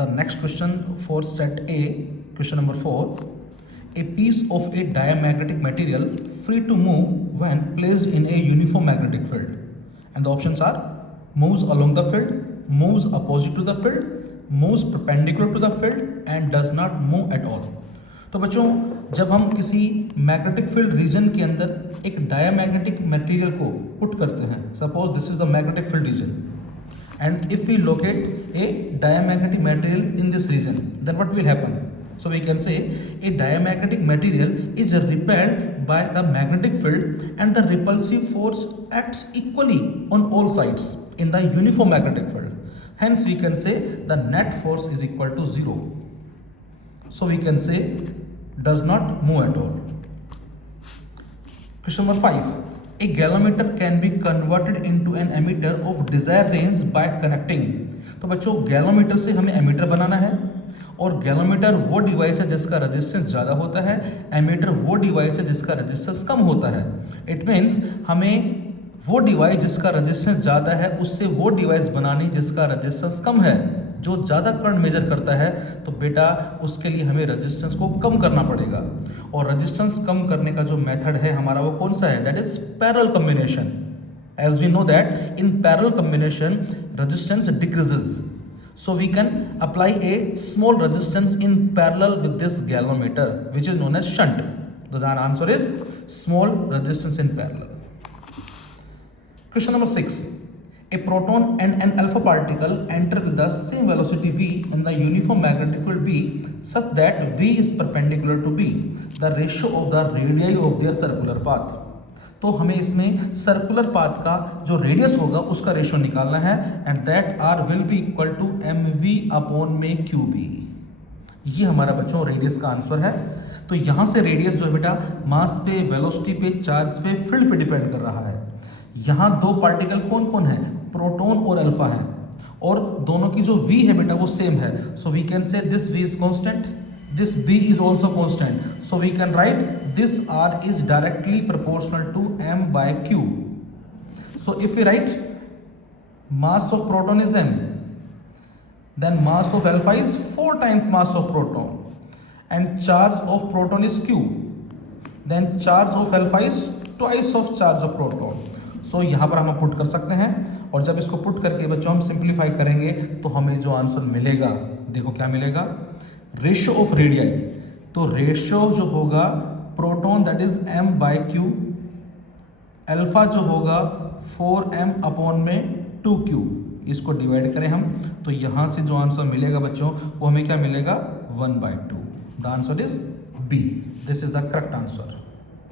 The next question for set A, question number 4. A piece of a diamagnetic material free to move when placed in a uniform magnetic field. And the options are moves along the field, moves opposite to the field, moves perpendicular to the field and does not move at all. तो बच्चों जब हम किसी magnetic field region के अंदर एक diamagnetic material को put करते हैं, suppose this is the magnetic field region, and if we locate a diamagnetic material in this region, then what will happen? So we can say a diamagnetic material is repelled by the magnetic field and the repulsive force acts equally on all sides in the uniform magnetic field. Hence we can say the net force is equal to 0. So we can say does not move at all. Question number 5. A galvanometer can be converted into an emitter of desired range by connecting. तो बच्चों galvanometer से हमें ammeter बनाना है और galvanometer वो device है जिसका resistance ज़्यादा होता है, एमीटर वो डिवाइस है जिसका रेजिस्टेंस कम होता है. इट मीन्स हमें वो डिवाइस जिसका रेजिस्टेंस ज़्यादा है उससे वो डिवाइस बनानी जिसका रेजिस्टेंस कम है. जो ज़्यादा करंट मेजर करता है तो बेटा उसके लिए हमें रेजिस्टेंस को कम करना पड़ेगा और रेजिस्टेंस कम करने का जो मेथड है हमारा वो कौन सा है? That is parallel combination. As we know that in parallel combination resistance decreases, so we can apply a small resistance in parallel with this galvanometer which is known as shunt. The answer is small resistance in parallel. Question number 6. A proton and an alpha particle enter with the same velocity v in the uniform magnetic field B such that v is perpendicular to B, the ratio of the radii of their circular path. तो हमें इसमें circular path का जो radius होगा उसका ratio निकालना है and that R will be equal to mv upon में qb. ये हमारा बच्चों रेडियस का आंसर है. तो यहाँ से रेडियस जो है बेटा मास पे, वेलोसिटी पे, चार्ज पे, फील्ड पे डिपेंड कर रहा है. यहाँ दो पार्टिकल कौन कौन है? प्रोटॉन और अल्फा है और दोनों की जो v है बेटा वो सेम है. So we can say this v is constant, this b is also constant, so we can write this r is directly proportional to m by q. So if we write mass of proton is m, then mass of alpha is 4 times mass of proton and charge of proton is q, then charge of alpha is twice of charge of proton. So यहाँ पर हम put कर सकते हैं और जब इसको put करके बच्चों हम सिंप्लीफाई करेंगे तो हमें जो आंसर मिलेगा, देखो क्या मिलेगा, रेशियो ऑफ रेडियाई. तो रेशियो जो होगा proton that is m by q, alpha जो होगा 4m अपॉन में 2q. इसको डिवाइड करें हम तो यहाँ से जो आंसर मिलेगा बच्चों वो हमें क्या मिलेगा 1/2. The answer is B. This is the correct answer.